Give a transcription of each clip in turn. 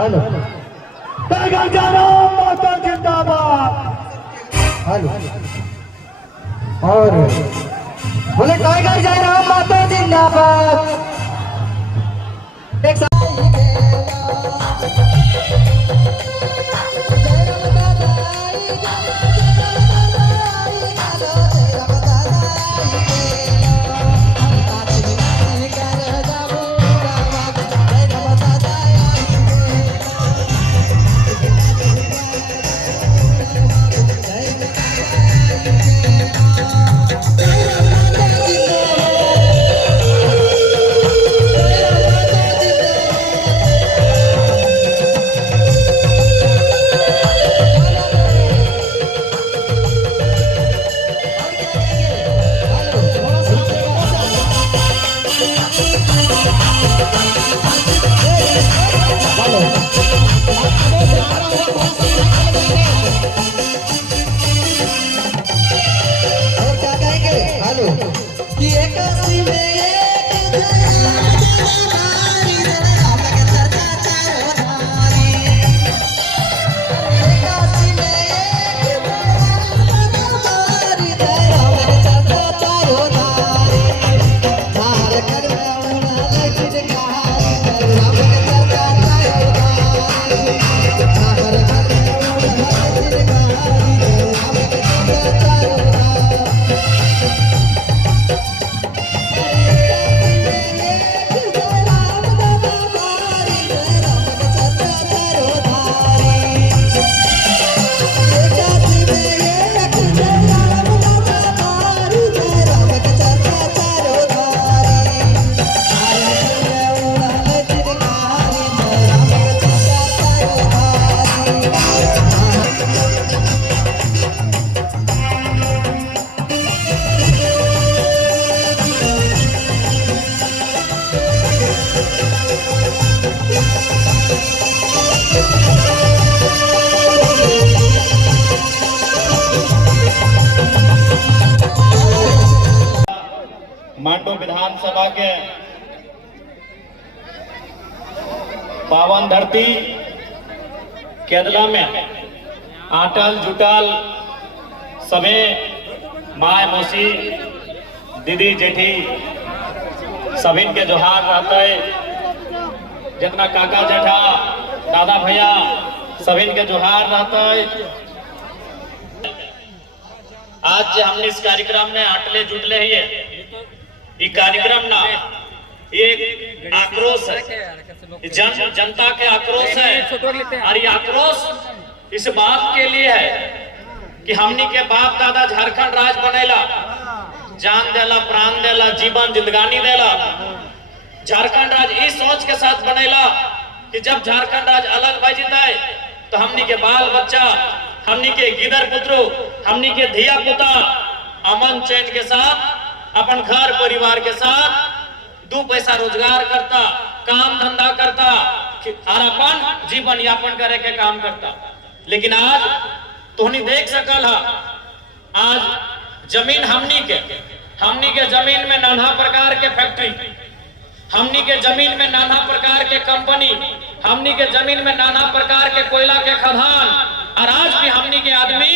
Hello tiger Jairam माता जिंदाबाद। Hello और बोले टाइगर जयराम माता जिंदाबाद। एक साथ मांडू विधानसभा के पावन धरती केदला में आटल जुटल सभी माय मौसी दीदी जेठी सभी के जोहार रहते, जितना काका जेठा दादा भैया सभी के जोहार रहते। आज जे हमने इस कार्यक्रम में आटले जुटले ही ये कार्यक्रम ना एक आक्रोश है, जनता के आक्रोश है। और ये आक्रोश इस बात के लिए है कि हमनी के बाप दादा झारखंड राज बनेला, जान देला, प्राण देला, जीवन जिंदगानी देला। झारखंड राज इस सोच के साथ बनेला कि जब झारखंड राज अलग भई जाए तो हमनी के बाल बच्चा, हमनी के गिदर पुत्रो, हमनी के धिया पुता अमन चैन के साथ अपन घर परिवार के साथ दो पैसा रोजगार करता, काम धंधा करता और अपन जीवन यापन करे के काम करता। लेकिन आज तोहनी देख सकल है, आज जमीन हमनी के जमीन में नाना प्रकार के फैक्ट्री, हमनी के जमीन में नाना प्रकार के कंपनी, हमनी के जमीन में नाना प्रकार के कोयला के खदान। और आज भी हमनी के आदमी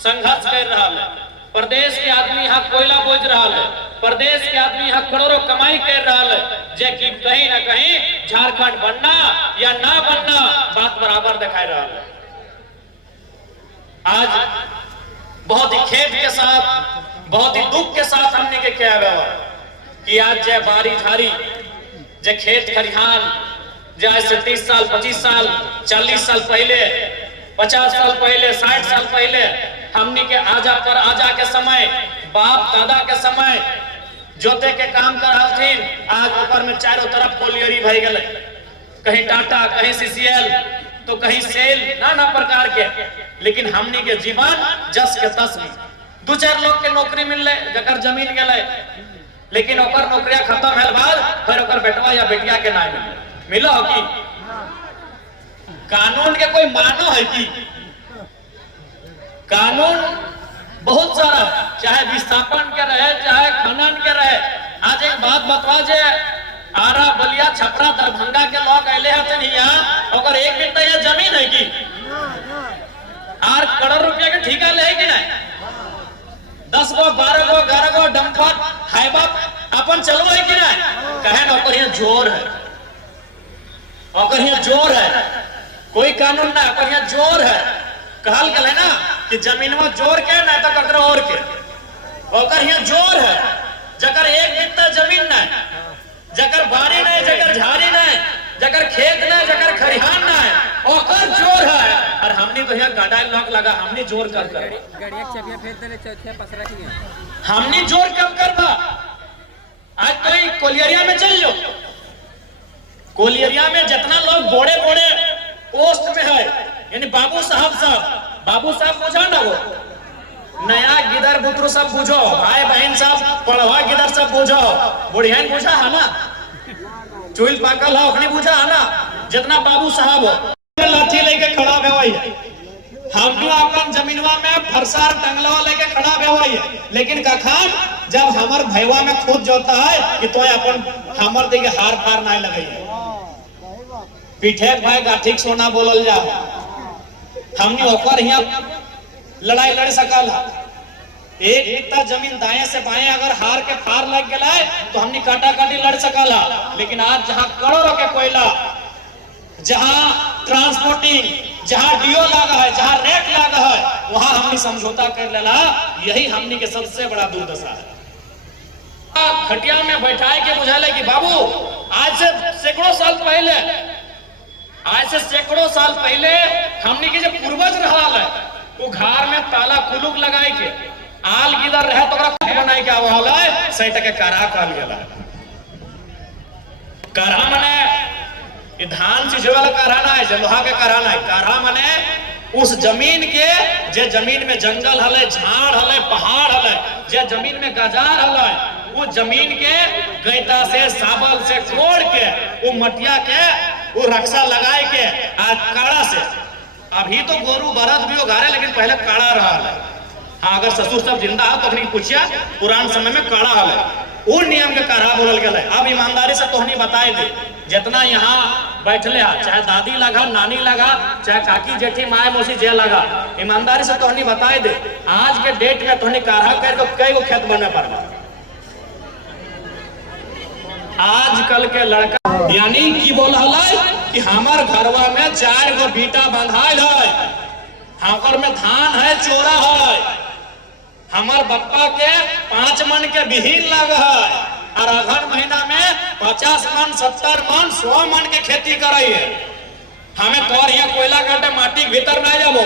संघर्ष कर रहा है। प्रदेश के आदमी यहाँ कोयला बोझ रहा है, प्रदेश के आदमी यहाँ करोड़ों कमाई कर रहा है, जे कि कहीं ना कहीं झारखंड बनना या ना बनना बात बराबर दिखाई रहा है। आज बहुत ही खेद के साथ, बहुत ही दुख के साथ हमने के क्या गया कि आज जय बारी झारी जे खेत खरिहान जैसे 30 साल 25 साल 40 साल पहले 50 साल पहले 60 साल पहले हमनी के आजा के समय बाप दादा के समय जोते के काम कर रहथिन। आज ऊपर में चारों तरफ कोलियरी भई गए, कहीं टाटा, कहीं सीसीएल, तो कहीं सेल, नाना प्रकार के। लेकिन हमनी के जीवन जस के तस में दो चार लोग के नौकरी मिलले, जकर जमीन गए, लेकिन ओकर नौकरिया खत्म है बाद फिर ओकर बेटवा या बेटिया के ना मिलो हो कि कानून के कोई मानो है कि कानून बहुत सारा, चाहे विस्थापन के रहे, चाहे खनन के रहे। आज एक बात बतवा जे आरा बलिया छपरा दरभंगा के लोग अले हथिन यहाँ और 1 बित्ता यह जमीन है कि और करोड़ रुपया के ठेका ले है कि नहीं? 10 गो 12 गो 11 गो डंपर है बाप अपन चलो है कि नहीं? कहे ना ओकर यहाँ जोर है, ओकर यहाँ जोर है, कोई कानून ना, ओकर यहाँ जोर है। कहल गए ना कि जमीन में जोर के ना तो ककरो और के, ओकर यहाँ जोर है। जकर 1 बित्ता जमीन नहीं, जकर बाड़ी नहीं, जकर झाड़ी नहीं, जकर खेत नहीं, जकर खरिहान नहीं, ओकर जोर है। और हमने तो यहाँ गाड़ा लॉक लगा, हमने जोर कर हमने जोर कम कर बा। आज तो कोलियरिया में चल लो, कोलियरिया में जितना लोग बड़े बड़े पोस्ट में है, यानी बाबू साहब बुझा ना, वो नया गिदर बुतरू सब बुझो, भाई बहन सब पढ़वा गिदर सब बुझो, बुढ़िया बुझा है ना, चुल पाकल है ओखनी बुझा है ना, जितना बाबू साहब हो लाठी लेके खड़ा बेवाई है। हम अपन जमीनवा में फरसार टंगलवा लेके खड़ा बेवाई है, लेकिन कखान जब हमर भैवा में खुद जोता है कि तो अपन हमर देके हार पार नहीं लगे, पीठे भाई गाठी सोना बोलल जा, हमने ओकर यहाँ लड़ाई लड़ सकल। एक बित्ता जमीन दाएं से बाएं अगर हार के पार लग गया तो हमने काटा काटी लड़ सकल। लेकिन आज जहां करोड़ों के कोयला, जहां ट्रांसपोर्टिंग, जहां डीओ लगा है, जहां रेट लगा है, वहां हमने समझौता कर लेला। यही हमने के सबसे बड़ा दुर्दशा है। खटिया में बैठाए के बुझाले कि बाबू आज से सैकड़ों साल पहले हमने के जो पूर्वज रहा है वो घर में ताला कुलुक लगाए के आल गिदर रहे तो बनाए के आवाल है सही टके कारा कहल गेला। कारा मने ये धान चीजे वाला कारा ना है, लोहा के कारा ना है। कारा मने उस जमीन के, जे जमीन में जंगल हले, झाड़ हले, पहाड़ हले, जे जमीन में गजार हले, वो जमीन के गैता से साबल से कोड़ के वो मटिया के वो रक्षा लगाए के आज काड़ा से, अभी तो गोरू बरद भी उगारे लेकिन पहले काड़ा रहा है। हाँ, अगर ससुर सब जिंदा हो तो पूछिया पुरान समय में काड़ा हले, वो नियम के काढ़ा बोलल गए। अब ईमानदारी से तोहनी बताए दे, जितना यहाँ बैठले है, चाहे दादी लगा, नानी लगा, चाहे काकी जेठी माए मौसी जे लगा, ईमानदारी से तोहनी बताए दे, आज के डेट में तोहनी काढ़ा करके कई गो खेत बने पड़ता। आजकल के लड़का यानी की बोल कि हमार घरवा में 4 गो बीटा बंधाइल है, हमार में धान है, चोरा है, हमार बप्पा के 5 मन के बिहीन लग है, और अगहन महीना में 50 मन 70 मन 100 मन के खेती करे है। हमें तोर यहाँ कोयला काटे माटी के भीतर नहीं जाबो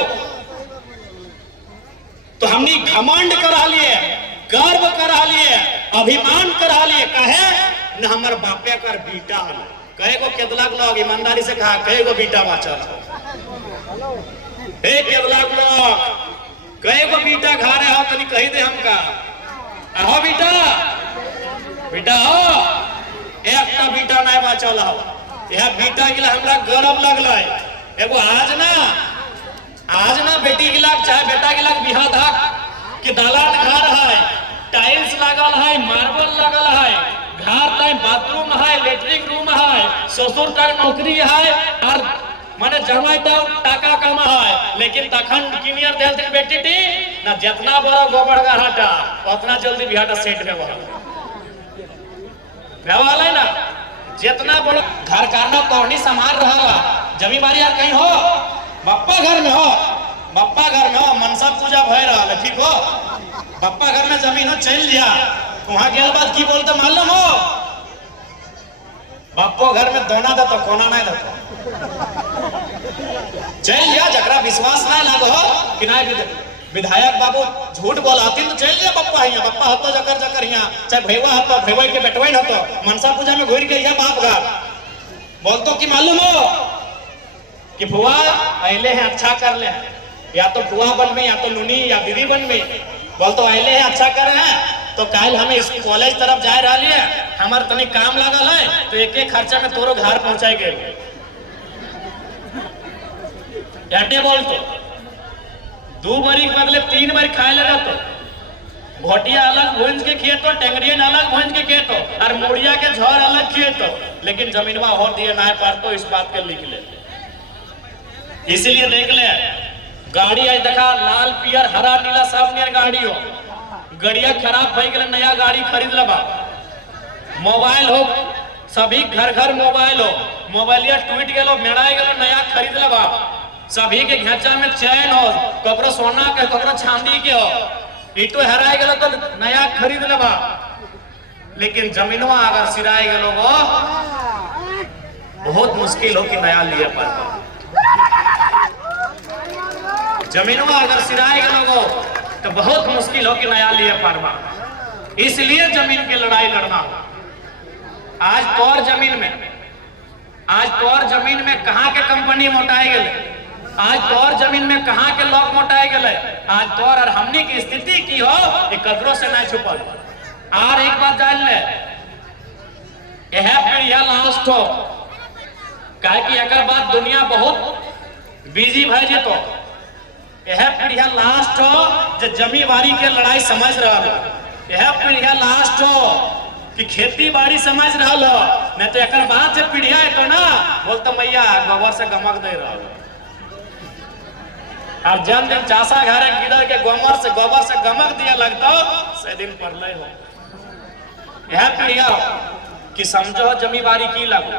तो हमने घमंड करा लिए, गर्व करा लिए, अभिमान करा लिए, कहे न हमार बापे कर बीटा है। कहे को केतला लोग ईमानदारी से कहा, कहे को बीटा बाचल, केतला लोग कहे को बीटा खा रहे हो तो कही दे हमका, आहो बीटा बेटा हो, एक बीटा नहीं बाचल हो, यह बीटा गिला हमरा गर्व लगला। एगो आज ना बेटी गिला चाहे बेटा गिला बिहा धाक कि दालान घर है, टाइल्स लगल है, मार्बल लगल है, घर तक बाथरूम है, लेटरिन रूम है, ससुर तक नौकरी है, और माने जमाई तक टाका कमा है, लेकिन तखन किनियर देल दिन बेटी टी ना जितना बड़ा गोबर घाटा उतना जल्दी बिहाटा सेट में वाला ना, जितना बड़ा घर करना तोहनी संभाल रहा, जमींदारी यार कहीं हो, बप्पा घर में हो, बप्पा घर में हो, मनसा पूजा भय रहा है, ठीक हो, बप्पा घर में जमीन हो चल लिया, वहां गेल बात की बोलते मालूम हो, बप्पो घर में दोना दे तो कोना नहीं दे चल लिया, जकरा विश्वास नहीं लागो हो कि नहीं विधायक बाबू झूठ बोलाती तो चल लिया बप्पा है, बप्पा हतो जकर जकर यहाँ, चाहे भैया हतो भैया के बेटवाइन हतो, मनसा पूजा में घुर के यहाँ बाप घर बोलतो कि मालूम हो कि फुआ अहले हैं अच्छा कर ले, या तो फुआ बन में, या तो लुनी या दीदी बन में, बोलतो अहले हैं अच्छा कर रहे हैं, तो कल हमें इस कॉलेज तरफ जा रहा है, हमारे तनी काम लगल है, तो एक खर्चा में तोरो घर पहुंचाए गए। याटे बोल तो 2 बारी के बदले 3 बार खाए लगा, तो घोटिया अलग भूंज के खेतो, टेंगरियन अलग भूंज के खेतो, और मुड़िया के झोर अलग खेतो, लेकिन जमीनवा हो दिए ना पार तो इस बात के लिख ले। इसलिए देख ले, गाड़ी आज देखा लाल पियर हरा नीला सब नियर गाड़ी हो, गड़िया खराब भई गेले नया गाड़ी खरीद लेबा। मोबाइल हो, सभी घर घर मोबाइल हो, मोबाइलिया टूट गेलो मेड़ा गेलो नया खरीद लेबा। सभी के घेचा में चैन हो, ककरो सोना के ककरो चांदी के हो, इटो हराए गेलो तो नया खरीद लेबा। लेकिन जमीनवा अगर सिराए गेलो वो बहुत मुश्किल हो कि नया लिए पर। जमीनवा अगर सिराए गेलो वो तो बहुत मुश्किल हो कि नया लिए पारबा। इसलिए जमीन की लड़ाई लड़ना हो। आज तोर जमीन में कहां के कंपनी मोटाई गए, आज तोर जमीन में कहां के लोग मोटाई गए, आज तोर और हमनी की स्थिति की हो ये ककरो से नहीं छुपल। और एक बात जान ले, यह पीढ़िया लास्ट हो, काहे कि एक बाद दुनिया बहुत बिजी भय जेतो। यह पीढ़िया लास्ट हो जो जमींदारी के लड़ाई समझ रहा हो, यह पीढ़िया लास्ट हो कि खेती बाड़ी समझ रहा हो। नहीं तो एक बाद जब पीढ़िया है तो ना बोलता मैया गोबर से गमक दे रहा हो। और जन जन चासा घर गिदर के गोबर से गमक दिया लगता से दिन पर ले हो। यह पीढ़िया कि समझो जमींदारी की लागू,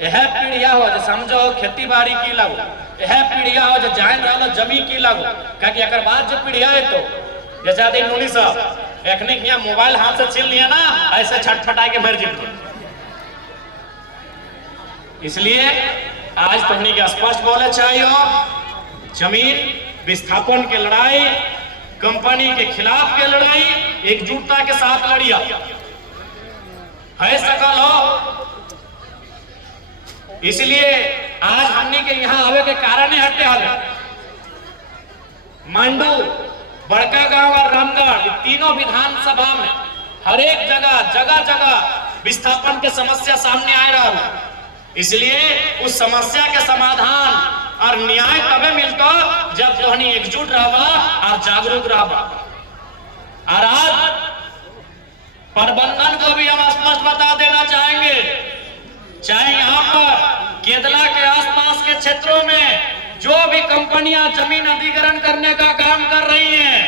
यह पीढ़िया हो जो समझो खेती बाड़ी की लागू, यह पीढ़िया हो जो जान रहा जमीन की लागू। क्योंकि एक बाद जब पीढ़िया है तो जैसा दिन नूनी साहब एकने किया मोबाइल हाथ से छीन लिया ना, ऐसे छटपटा के मर जीते। इसलिए आज तुमने के स्पष्ट बोले चाहिए, जमीन विस्थापन के लड़ाई, कंपनी के खिलाफ के लड़ाई एकजुटता के साथ लड़िया है सकल हो। इसलिए आज हमने के यहाँ आवे के कारण हटे हाल मांडू, बड़का गांव और रामगढ़ तीनों विधानसभा में हर एक जगह विस्थापन के समस्या सामने आ रहा है। इसलिए उस समस्या के समाधान और न्याय तबे मिलता जब तोहनी एकजुट रहबा और जागरूक रहबा। और आज प्रबंधन को भी हम स्पष्ट बता देना चाहेंगे, चाहे यहाँ पर केदला के आसपास के क्षेत्रों में जो भी कंपनियां जमीन अधिग्रहण करने का काम कर रही हैं,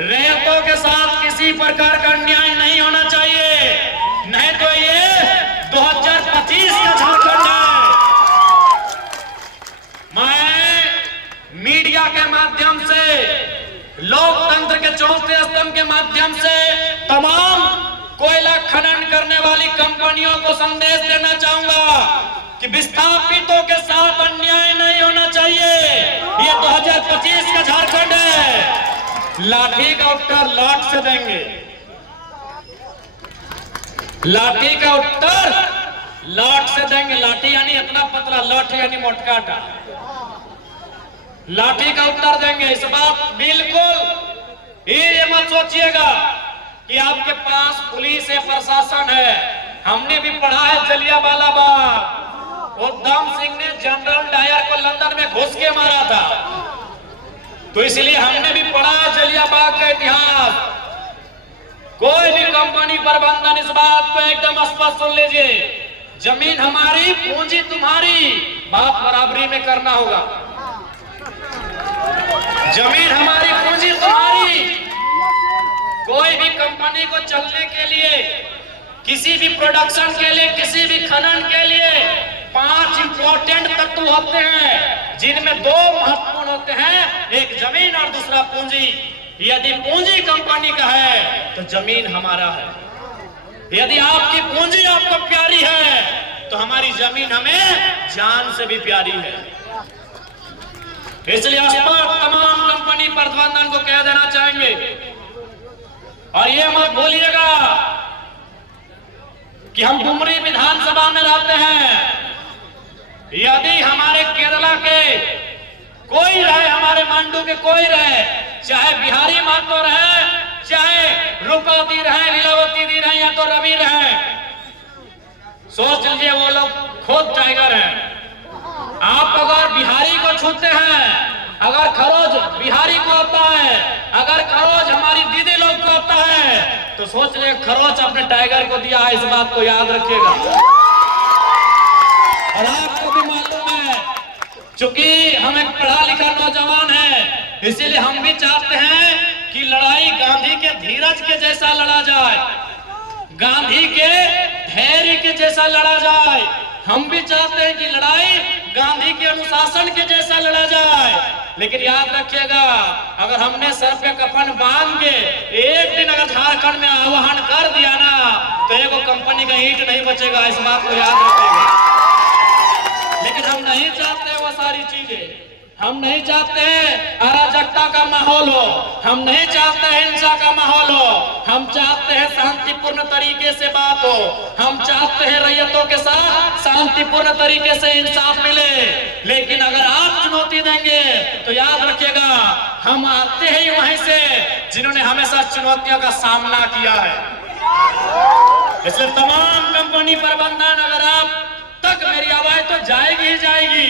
रैयतों के साथ किसी प्रकार का अन्याय नहीं होना चाहिए, नहीं तो ये 2025 का झारखंड है। मैं मीडिया के माध्यम से, लोकतंत्र के चौथे स्तंभ के माध्यम से तमाम कोयला खनन करने वाली कंपनियों को संदेश देना चाहूंगा कि विस्थापितों के साथ अन्याय नहीं होना चाहिए। ये 2025 का झारखंड है। लाठी का उत्तर लाठ से देंगे, लाठी का उत्तर लाठ से देंगे। लाठी यानी इतना पतला, लाठ यानी मोटकाटा। लाठी का उत्तर देंगे। इस बात बिल्कुल ये मत सोचिएगा कि आपके पास पुलिस है, प्रशासन है। हमने भी पढ़ा है जलियांवाला बाग, उधम सिंह ने जनरल डायर को लंदन में घुस के मारा था, तो इसलिए हमने भी पढ़ा है जलियांवाला बाग का इतिहास। कोई भी कंपनी प्रबंधन इस बात को एकदम स्पष्ट सुन लीजिए, जमीन हमारी, पूंजी तुम्हारी, बाप बराबरी में करना होगा। जमीन हमारी, पूंजी तुम्हारी। कोई भी कंपनी को चलने के लिए, किसी भी प्रोडक्शन के लिए, किसी भी खनन के लिए 5 इंपॉर्टेंट तत्व होते हैं, जिनमें 2 महत्वपूर्ण होते हैं, एक जमीन और दूसरा पूंजी। यदि पूंजी कंपनी का है तो जमीन हमारा है। यदि आपकी पूंजी आपको प्यारी है तो हमारी जमीन हमें जान से भी प्यारी है। इसलिए तमाम कंपनी प्रबंधन को कह देना चाहेंगे, और ये मत भूलिएगा कि हम डुमरी विधानसभा में रहते हैं। यदि हमारे केरला के कोई रहे, हमारे मांडू के कोई रहे, चाहे बिहारी महतो रहे, चाहे रूपवती रहे, लीलावती दी रहे, या तो रवि रहे, सोच लीजिए वो लोग खुद टाइगर हैं। आप अगर बिहारी को छूते हैं, अगर खरोज बिहारी को होता है, अगर खरोज हमारी दीदी लोग को होता है, तो सोच लीजिए खरोच अपने टाइगर को दिया है। इस बात को याद रखिएगा। और आपको भी मालूम है चूंकि हम एक पढ़ा लिखा नौजवान है, इसीलिए हम भी चाहते हैं कि लड़ाई गांधी के धीरज के जैसा लड़ा जाए, गांधी के धैर्य के जैसा लड़ा जाए। हम भी चाहते हैं कि लड़ाई गांधी के अनुशासन के जैसा लड़ा जाए। लेकिन याद रखिएगा, अगर हमने सर पे कफन बांध के एक दिन अगर झारखंड में आह्वान कर दिया ना, तो एगो कंपनी का ईंट नहीं बचेगा, इस बात को याद रखिएगा। लेकिन हम नहीं चाहते वो सारी चीजें, हम नहीं चाहते अराजकता का माहौल हो, हम नहीं चाहते हिंसा का माहौल हो, हम चाहते हैं शांतिपूर्ण तरीके से बात हो, हम चाहते हैं रैयतों के साथ शांतिपूर्ण तरीके से इंसाफ मिले। लेकिन अगर आप चुनौती देंगे तो याद रखिएगा, हम आते हैं वहीं से जिन्होंने हमेशा चुनौतियों का सामना किया है। इसलिए तमाम कंपनी प्रबंधन, अगर आप तक मेरी आवाज तो जाएगी ही जाएगी,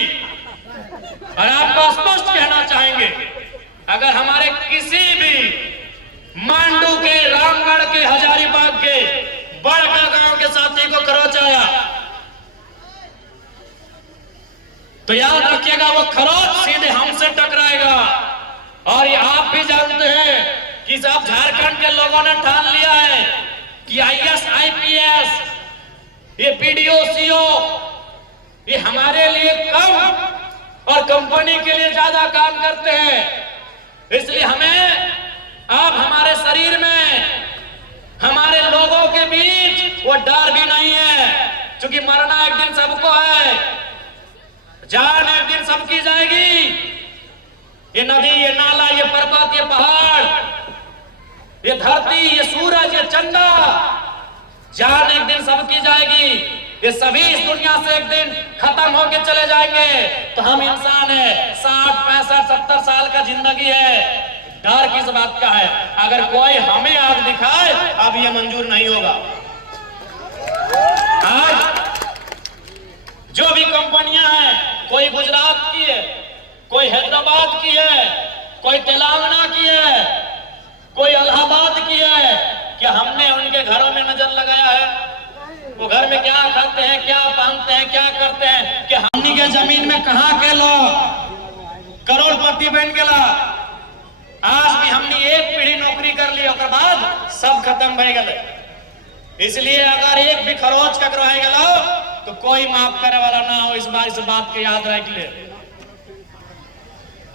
और आपको स्पष्ट कहना चाहेंगे, अगर हमारे किसी भी मांडू के, रामगढ़ के, हजारीबाग के, बड़का गांव के साथी को खरोच आया तो याद रखिएगा वो खरोच सीधे हमसे टकराएगा। और ये आप भी जानते हैं कि सब झारखंड के लोगों ने ठान लिया है कि आईएएस, आईपीएस, ये पीडीओ, सीओ, ये हमारे लिए कम और कंपनी के लिए ज्यादा काम करते हैं। इसलिए हमें अब हमारे शरीर में, हमारे लोगों के बीच वो डर भी नहीं है, क्योंकि मरना एक दिन सबको है, जान एक दिन सबकी जाएगी। ये नदी, ये नाला, ये पर्वत, ये पहाड़, ये धरती, ये सूरज, ये चंदा, जान एक दिन सबकी जाएगी। ये सभी इस दुनिया से एक दिन खत्म होके चले जाएंगे। तो हम इंसान है, 60, 65, 70 साल का जिंदगी है, डर किस बात का है? अगर कोई हमें आग दिखाए, अब ये मंजूर नहीं होगा। आज जो भी कंपनियां हैं, कोई गुजरात की है, कोई हैदराबाद की है, कोई तेलंगाना की है, कोई इलाहाबाद की है, क्या हमने उनके घरों में नजर लगाया है? वो घर में क्या खाते हैं, क्या पहनते हैं, क्या करते हैं? कि हमनी के जमीन में कहां के लोग करोड़पति बन गया। आज भी हमने एक पीढ़ी नौकरी कर ली, और बाद सब खत्म भय गए। इसलिए अगर एक भी खरोच ककराए गलो तो कोई माफ करे वाला ना हो, इस बार इस बात के याद रख ले।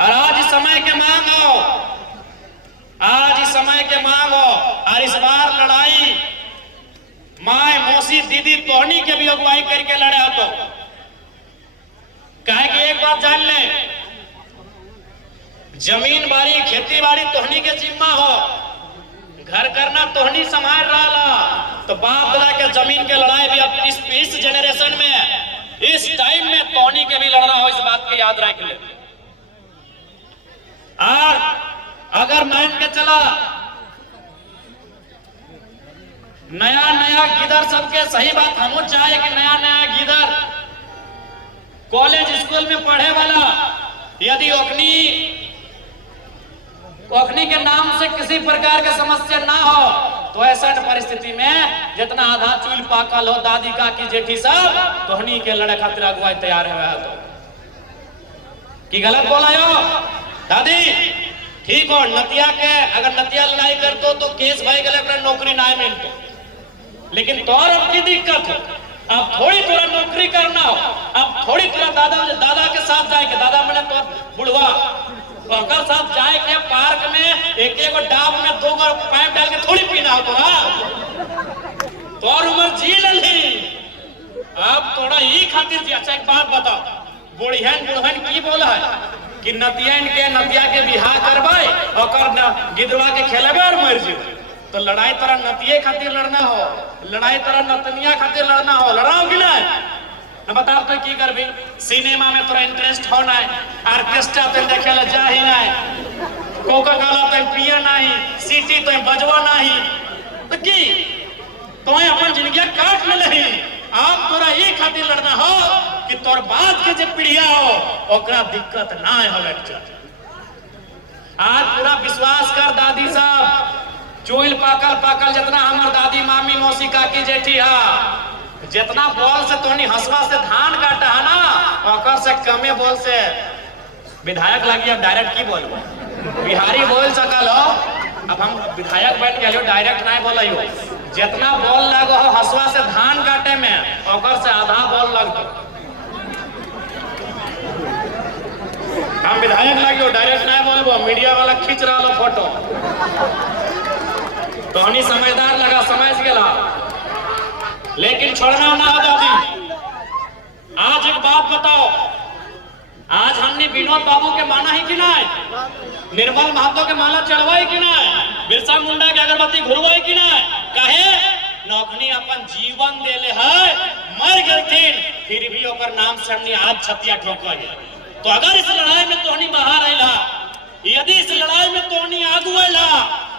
और आज इस समय के मांग हो, आज इस समय के मांग हो, और इस बार लड़ाई माए, मौसी, दीदी, तोहनी के भी अगुवाई करके लड़े हो। तो कहे कि एक बात जान ले, जमीन बाड़ी, खेती बाड़ी तोहनी के जिम्मा हो, घर करना तोहनी संभाल रहा। तो बाप दादा के जमीन के लड़ाई भी अब इस जेनरेशन में, इस टाइम में तोहनी के भी लड़ रहा हो, इस बात के याद रख ले। और अगर मान के चला, नया नया गिदर सबके, सही बात हम चाहे कि नया नया गिदर कॉलेज स्कूल में पढ़े वाला, यदि ओखनी के नाम से किसी प्रकार की समस्या ना हो, तो ऐसा परिस्थिति में जितना आधा चूल पाकल हो, दादी का की जेठी सब तोहनी के लड़े खातिर अगुवाई तैयार है। तो कि गलत बोला हो दादी? ठीक हो, नतिया के अगर नतिया लड़ाई करतो तो केस भाई गले अपने नौकरी ना मिलतो। लेकिन तोर अब की दिक्कत है, अब थोड़ी थोड़ा नौकरी करना हो, अब थोड़ी थोड़ा दादा के साथ जाए के, दादा मैंने तो बुढ़वा और साथ जाए के पार्क में एक एक डाब में 2 पाइप डाल के थोड़ी पीना हो तो और उम्र जी लली। अब थोड़ा ही खातिर जी। अच्छा एक बात बताओ, बुढ़ियन की बोला है कि नतिया के बिहार करवाए और गिदवा के खेलेबे और मर जेबे। तो लड़ाई तरह नतिये खातिर लड़ना हो, लड़ाई तरह नतनिया खातिर लड़ना हो, लड़ाओ कि नहीं? न बताओ तो की करबी? सिनेमा में तोरा इंटरेस्ट हो ना, ऑर्केस्ट्रा तो देखे ला जा ही नहीं, कोका कोला तो पिए नहीं, सीटी तो बजवा नहीं, तो की तो अपन जिंदगी काट ले नहीं। आप तोरा ये खातिर लड़ना हो कि तोर बाद के जो पीढ़िया हो ओकरा दिक्कत ना हो। आज पूरा विश्वास कर दादी साहब, चोइल पाकल जितना हमार दादी, मामी, मौसी, काकी, जेठी हा, जितना बोल से तोनी हसवा से धान काटा है ना, ओकर से कमे बोल से विधायक लगी अब डायरेक्ट की बोलबो, बिहारी बोल सकल हो, अब हम विधायक बैठ के डायरेक्ट नहीं बोल हो। जितना बोल लगो हो हसुआ से धान काटे में ओकर से आधा बोल लगतो। हम विधायक लगे डायरेक्ट नहीं बोलबो, मीडिया वाला खींच रहा लो फोटो तो हनी समझदार लगा, समझ गया। लेकिन छोड़ना ना दादी। आज एक बात बताओ, आज हमने विनोद बाबू के माना है कि नहीं, निर्मल महतो के माला चढ़वाई कि नहीं, बिरसा मुंडा के अगरबत्ती घुरवाई कि नहीं? कहे नौकनी अपन जीवन देले है, मर गलथिन फिर भी ओकर नाम से हमने आज छतिया ठोका है। तो अगर इस लड़ाई में तोहनी बाहर आइला, यदि इस लड़ाई में तोहनी आगू आइला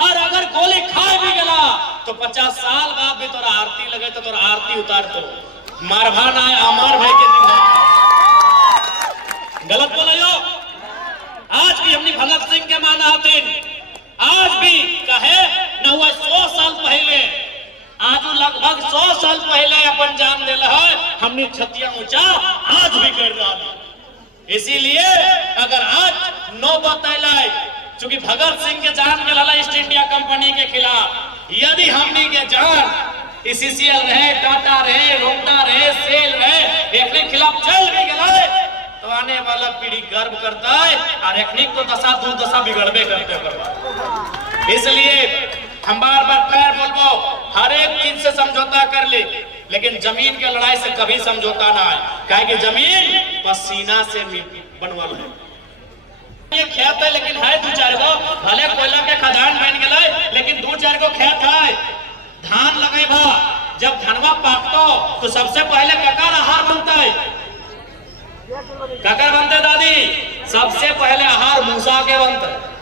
और अगर गोली खाए भी गला तो 50 साल बाद भी तोरा आरती लगे तो तोरा आरती उतार तो मारभा ना अमर भाई के दिन गलत बोलो। आज भी हमने भगत सिंह के माना हथिन, आज भी कहे न हुआ 100 साल पहले, आज लगभग 100 साल पहले अपन जान दिल है, हमने छतिया ऊंचा आज भी कर रहा है। इसीलिए अगर आज नौबत आए, चूंकि भगत सिंह के जान गला ईस्ट इंडिया कंपनी के खिलाफ, यदि हमने के जान सीसीएल रहे, टाटा रहे, रोंगटा रहे, सेल रहे, एकने खिलाफ चल भी गए तो आने वाला पीढ़ी गर्व करता है और एकने को दशा दुर्दशा बिगड़बे करते करवा। इसलिए हम बार बार पैर बोलबो, हर एक चीज से समझौता कर ले, लेकिन जमीन के लड़ाई से कभी समझौता ना है, काहे कि जमीन पसीना से बनवल है। ये खेत है लेकिन है 2-4 गो, भले कोयला के खदान बन गए लेकिन 2-4 गो खेत है। धान लगे भा, जब धनवा पाकतो तो सबसे पहले ककर आहार बनता है, ककर बनते दादी? सबसे पहले आहार मूसा के बनता है।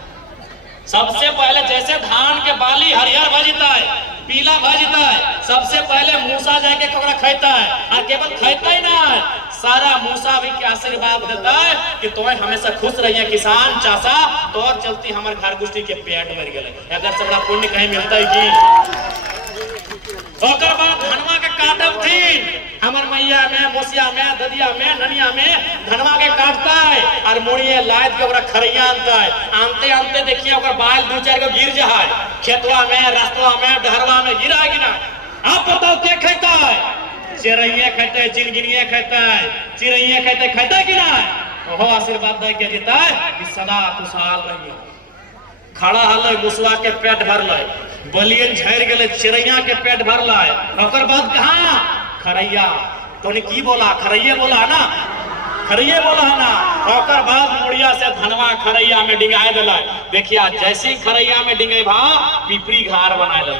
सबसे पहले जैसे धान के बाली हरियर भजता है, पीला भजता है, सबसे पहले मूसा जाके ककरा खाता है, और केवल खाता ही ना है, सारा मूसा भी के आशीर्वाद देता है कि तुम्हें हमेशा खुश रहिए किसान चाचा, तो और चलती हमारे घर गुष्टी के पेट मर गए। अगर से बड़ा पुण्य कहीं मिलता है कि ओकर बाद धनवा के काटब थी, हमर मैया में, मोसिया में, ददिया में, ननिया में धनवा के काटता है और मुड़िए लाद के ओकरा खरैया आनता है। आनते आनते देखिए ओकर बाल 2-4 गो गिर जाए खेतवा में, रास्तवा में, डहरवा में गिरा कि ना? आप बताओ क्या खाता है? चिड़ैया खाता है, चिनगिनिया खाता है, चिड़ैया खाता है कि ना? ओहो आशीर्वाद दे के देता है कि सदा खुशहाल रहिए। खड़ा हल मुसवा के पेट भरल, बलियन झड़ गए, चिड़ैया के पेट भरल, ओकर बाद कहाँ खरैया, तूने की बोला? खरैया बोला ना, खरैया बोला ना। ओकर बाद मुड़िया से धनवा खरैया में डिंगाए दिला। देखिए जैसे ही खरैया में डिंगे भा पिपरी घार बनाए लो,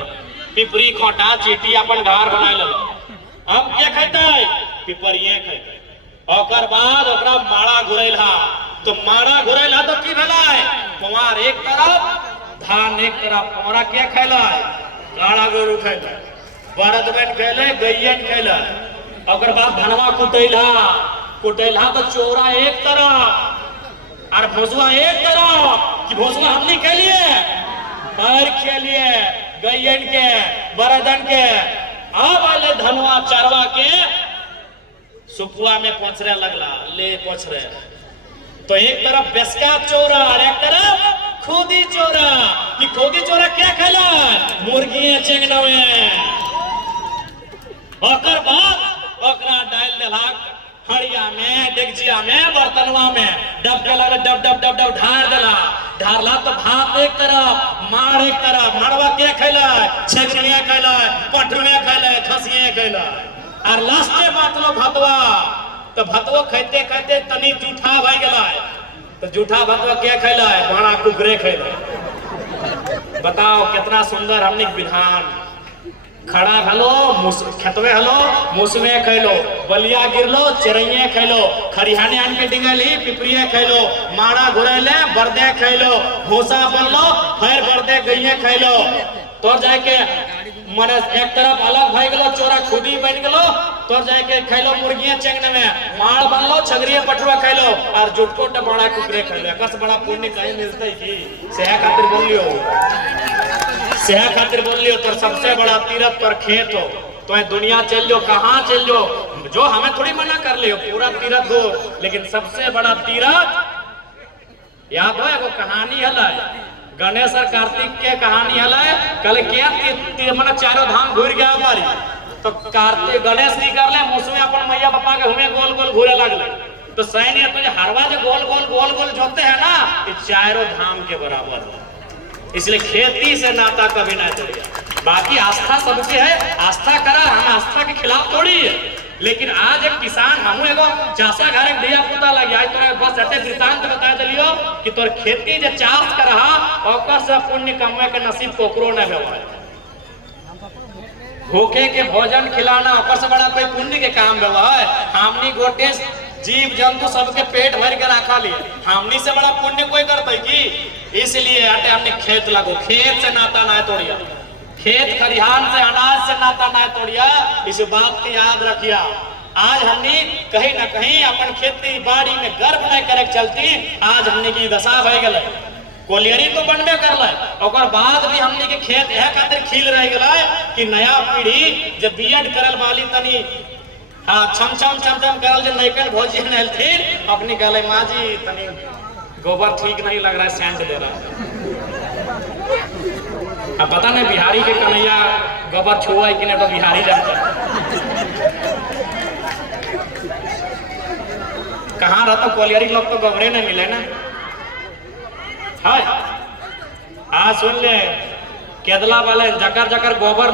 पिपरी खोटा चीटी अपन घार बनाए लो। अब क्या खाता है? पिपरिये खाता। ओकर बाद ओकरा माड़ा घुरेला, तो माड़ा घुरेला तो की भेला है? कुमार एक तरफ, धान एक तरफ। कुमारा क्या खेला है? काड़ा गोरू खेला, बरदबन खेले, गैयन खेला। ओकर बाद धनवा कुटेला, कुटेला तो चोरा एक तरफ और भोसवा एक तरफ। कि भोसवा हमने खेलिए, पैर खेलिए, गैयन के, बरदन के। अब आले धनवा चरवा के सुपुआ में पहुंचने लगला, ले पहुंच रहे। तो एक तरफ बेसका चोरा और एक तरफ खोदी चोरा। कि खोदी चोरा क्या खेला? मुर्गी चेंगनवे। ओकर बाद ओकरा डाल देला हड़िया में, डेगजिया में, बर्तनवा में, डब डला डब डब डब डब ढार देला। ढारला तो भात एक तरफ, माड़ एक तरफ। माड़वा क्या खेला? छेगनिया खेला, पटरुए खेला, खसिए खेला। और लास्टे बात लो भतवा, तो भतवा खाते खाते तनी जूठा भाई गला। तो जूठा भतवा क्या खेला है? बड़ा कुकरे खेला। बताओ कितना सुंदर हमने विधान। खड़ा हलो, खेतवे हलो, मुसवे खेलो, बलिया गिरलो, चिड़ैया खेलो, खरिहाने आन के डिंगली, पिपरिया खेलो, माड़ा घुरेले, बरदे खेलो, भूसा बनलो, फिर बरदे गइये खेलो। तो जाके मने एक तरफ अलग भाई गलो, चोरा खुदी बन गलो। तो जाके खेलो मुर्गियां चेंगने में, माड़ बनलो, छगरिया पटुआ खेलो और जुटको बड़ा कुकरे खेलो। कस बड़ा पुण्य कहीं मिलता है कि सेहा खातिर बोल लियो, सेहा खातिर बोल लियो। तो सबसे बड़ा तीर्थ पर खेत हो, तो दुनिया चल जो, कहाँ चल जो हमें थोड़ी मना कर लियो, पूरा तीर्थ हो। लेकिन सबसे बड़ा तीर्थ याद हो एगो कहानी हल गणेश और कार्तिक के कहानी हल कल के मतलब चारों धाम घूर गया बारी तो कार्तिक गणेश की कर ले मौसमी अपन मैया पापा के हुए गोल गोल घूरे लगले तो सैन्य तो हरवा जो गोल गोल जोते हैं ना ये चारों धाम के बराबर है। इसलिए खेती से नाता कभी ना जोड़िए। बाकी आस्था सबसे है, आस्था करा, हम आस्था के खिलाफ थोड़ी है। लेकिन आज एक किसान हम एगो चाषा घर एक दिया पुता लग जाए तो बस ऐसे वृतांत बता दिलियो कि तोर खेती जो चाष कर रहा और से पुण्य कमवे के नसीब कोकरो न हो। भूखे के भोजन खिलाना और से बड़ा कोई पुण्य के काम है। हमनी गोटे जीव जंतु सबके पेट भर के रखा लिए, हमनी से बड़ा पुण्य कोई करते की? इसलिए अटे हमने खेत लगो, खेत से नाता ना तोड़िया, खेत खरिहान से अनाज से नाता ना तोड़िया। इस बात की याद रखिया। आज हमने कहीं ना कहीं अपन खेती बाड़ी में गर्व नहीं करे चलती, आज हमने की दशा भय गए। कोलियरी तो बनबे कर और बाद भी हमने के खेत यह खातिर खिल रह गए कि नया पीढ़ी जब बीएड करल वाली तनी हाँ छम छम करल जो नैकन भोजी नहलथिन अपनी गले माँ जी तनी गोबर ठीक नहीं लग रहा है, सेंट दे रहा है। अब पता नहीं बिहारी के कन्हैया गोबर छुआ है कि नहीं, तो बिहारी जानता कहाँ रहता कोलियरी लोग तो गोबरे नहीं मिले ना। हाँ आज सुन ले केदला वाले जकर जकर गोबर